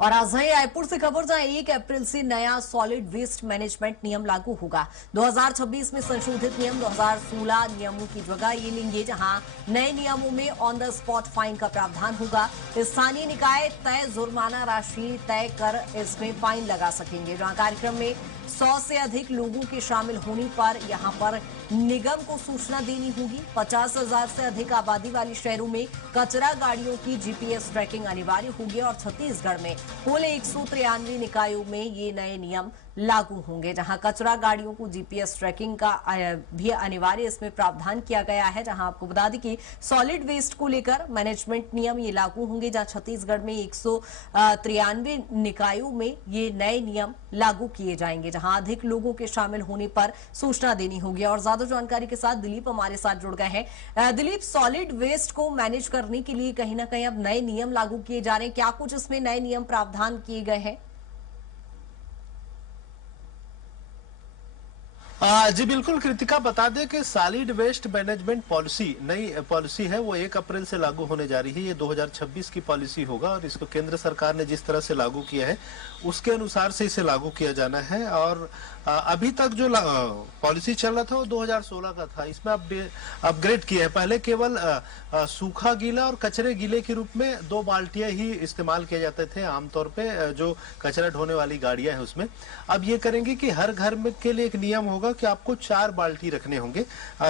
और राजधानी रायपुर से खबर जहां 1 अप्रैल से नया सॉलिड वेस्ट मैनेजमेंट नियम लागू होगा। 2026 में संशोधित नियम 2016 नियमों की जगह ये लेंगे, जहां नए नियमों में ऑन द स्पॉट फाइन का प्रावधान होगा। स्थानीय निकाय तय जुर्माना राशि तय कर इसमें फाइन लगा सकेंगे। जहां कार्यक्रम में 100 से अधिक लोगों के शामिल होने पर यहां पर निगम को सूचना देनी होगी। 50,000 से अधिक आबादी वाले शहरों में कचरा गाड़ियों की जीपीएस ट्रैकिंग अनिवार्य होगी और छत्तीसगढ़ में कुल 193 निकायों में ये नए नियम लागू होंगे, जहां कचरा गाड़ियों को जीपीएस ट्रैकिंग का भी अनिवार्य इसमें प्रावधान किया गया है। जहां आपको बता दें कि सॉलिड वेस्ट को लेकर मैनेजमेंट नियम ये लागू होंगे, जहां छत्तीसगढ़ में 193 निकायों में ये नए नियम लागू किए जाएंगे, जहां अधिक लोगों के शामिल होने पर सूचना देनी होगी। और ज्यादा जानकारी के साथ दिलीप हमारे साथ जुड़ गए हैं। दिलीप, सॉलिड वेस्ट को मैनेज करने के लिए कहीं ना कहीं अब नए नियम लागू किए जा रहे हैं, क्या कुछ इसमें नए नियम प्रावधान किए गए हैं? जी बिल्कुल कृतिका, बता दें कि सॉलिड वेस्ट मैनेजमेंट पॉलिसी नई पॉलिसी है, वो 1 अप्रैल से लागू होने जा रही है। ये 2026 की पॉलिसी होगा और इसको केंद्र सरकार ने जिस तरह से लागू किया है उसके अनुसार से इसे लागू किया जाना है। और अभी तक जो पॉलिसी चल रहा था वो 2016 का था। इसमें अपग्रेड किया है। पहले केवल सूखा गीला और कचरे गीले के रूप में 2 बाल्टियां ही इस्तेमाल किए जाते थे आमतौर पे, जो कचरा ढोने वाली गाड़ियां हैं उसमें। अब ये करेंगे कि हर घर में के लिए एक नियम होगा कि आपको 4 बाल्टी रखने होंगे,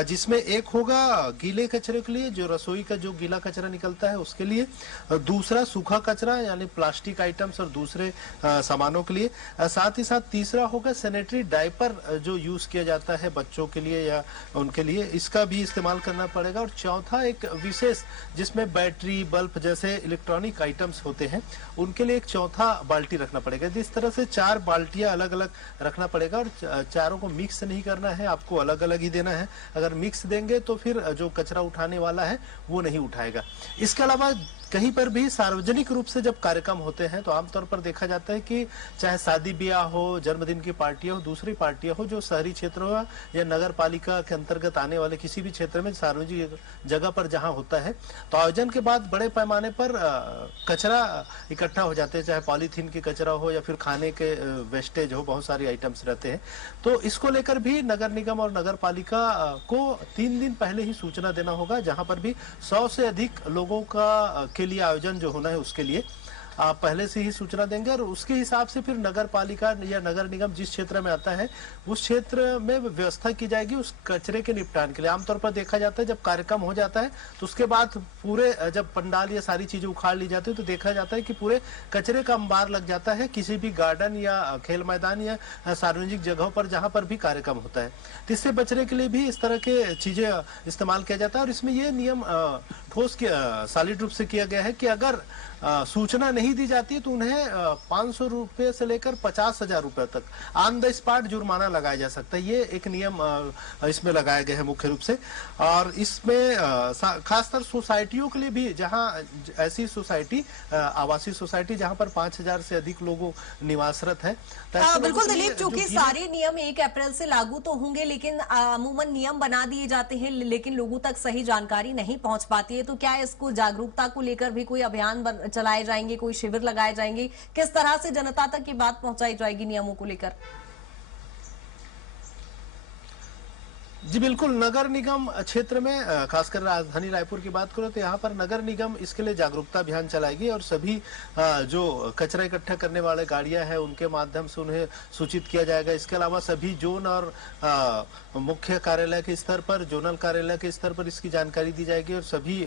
जिसमें एक होगा गीले कचरे के लिए, जो रसोई का जो गीला कचरा निकलता है उसके लिए, दूसरा सूखा कचरा यानी प्लास्टिक आइटम्स और दूसरे सामानों के लिए, साथ ही साथ तीसरा होगा सैनिटरी डायपर जो यूज किया जाता है बच्चों के लिए या उनके लिए, इसका भी इस्तेमाल करना पड़ेगा। और चौथा एक विशेष जिसमें बैटरी बल्ब जैसे इलेक्ट्रॉनिक आइटम्स होते हैं उनके लिए एक चौथा बाल्टी रखना पड़ेगा। जिस तरह से 4 बाल्टियां अलग अलग रखना पड़ेगा और चारों को मिक्स नहीं करना है, आपको अलग अलग ही देना है। अगर मिक्स देंगे तो फिर जो कचरा उठाने वाला है वो नहीं उठाएगा। इसके अलावा कहीं पर भी सार्वजनिक रूप से जब कार्यक्रम होते हैं तो आमतौर पर देखा जाता है कि चाहे शादी ब्याह हो, जन्मदिन की पार्टियां हो, दूसरी पार्टियां हो, जो शहरी क्षेत्र हो या नगर पालिका के अंतर्गत आने वाले किसी भी क्षेत्र में सार्वजनिक जगह पर जहां होता है, तो आयोजन के बाद बड़े पैमाने पर कचरा इकट्ठा हो जाते हैं, चाहे पॉलीथीन के कचरा हो या फिर खाने के वेस्टेज हो, बहुत सारे आइटम्स रहते हैं। तो इसको लेकर भी नगर निगम और नगर पालिका को 3 दिन पहले ही सूचना देना होगा, जहां पर भी 100 से अधिक लोगों का के लिए आयोजन जो होना है उसके लिए आप पहले से ही सूचना देंगे और उसके हिसाब से फिर नगर पालिका या नगर निगम जिस क्षेत्र में आता है उस क्षेत्र में व्यवस्था की जाएगी उस कचरे के निपटान के लिए। आमतौर पर देखा जाता है जब कार्यक्रम हो जाता है तो उसके बाद पूरे जब पंडाल या सारी चीजें उखाड़ ली जाती है तो देखा जाता है कि पूरे कचरे का अंबार लग जाता है किसी भी गार्डन या खेल मैदान या सार्वजनिक जगहों पर जहां पर भी कार्यक्रम होता है। तो इससे बचने के लिए भी इस तरह के चीजें इस्तेमाल किया जाता है। और इसमें यह नियम ठोस सॉलिड रूप से किया गया है कि अगर सूचना नहीं दी जाती है तो उन्हें 500 रुपए से लेकर 50,000 रुपए तक ऑन द स्पॉट जुर्माना लगाया जा सकता है। ये एक नियम इसमें लगाया गया है मुख्य रूप से। और इसमें खासकर सोसाइटियों के लिए भी, जहां ऐसी सोसाइटी आवासीय सोसाइटी जहां पर 5,000 से अधिक लोगों निवासरत है। बिल्कुल दिलीप, चूंकि सारे नियम 1 अप्रैल से लागू तो होंगे, लेकिन अमूमन नियम बना दिए जाते हैं लेकिन लोगों तक सही जानकारी नहीं पहुंच पाती है, तो क्या इसको जागरूकता को लेकर भी कोई अभियान चलाए जाएंगे, कोई शिविर लगाए जाएंगे? किस तरह से जनता तक ये बात पहुंचाई जाएगी नियमों को लेकर? जी बिल्कुल, नगर निगम क्षेत्र में खासकर राजधानी रायपुर की बात करो तो यहाँ पर नगर निगम इसके लिए जागरूकता अभियान चलाएगी और सभी जो कचरा इकट्ठा करने वाले गाड़ियां हैं उनके माध्यम से उन्हें सूचित किया जाएगा। इसके अलावा सभी जोन और मुख्य कार्यालय के स्तर पर, जोनल कार्यालय के स्तर पर इसकी जानकारी दी जाएगी और सभी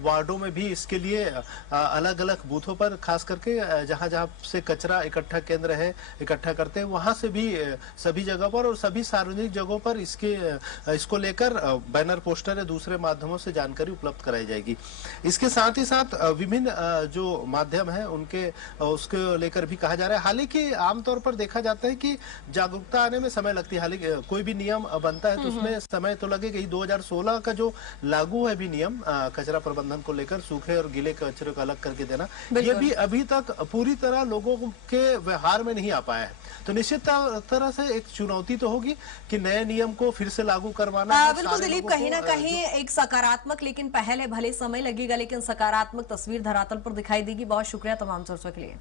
वार्डों में भी इसके लिए अलग अलग बूथों पर, खास करके जहां जहां से कचरा इकट्ठा केंद्र है इकट्ठा करते हैं वहां से भी सभी जगह पर और सभी सार्वजनिक जगहों पर इसको लेकर बैनर, पोस्टर या दूसरे माध्यमों से जानकारी उपलब्ध कराई जाएगी। इसके साथ ही साथ विभिन्न जो माध्यम है उनके उसको लेकर भी कहा जा रहा है। हालांकि आमतौर पर देखा जाता है कि जागरूकता आने में समय लगती है। हालांकि कोई भी नियम बनता है तो उसमें समय तो लगेगा ही। 2016 का जो लागू है भी नियम कचरा प्रबंधन को लेकर, सूखे और गीले कचरे को अलग करके देना, ये भी अभी तक पूरी तरह लोगों के व्यवहार में नहीं आ पाया है। तो निश्चित तरह से एक चुनौती तो होगी कि नए नियम को फिर से लागू करवाना। बिल्कुल दिलीप, कहीं ना कहीं एक सकारात्मक, लेकिन पहले भले समय लगेगा लेकिन सकारात्मक तस्वीर धरातल पर दिखाई देगी। बहुत शुक्रिया तमाम चर्चा के लिए।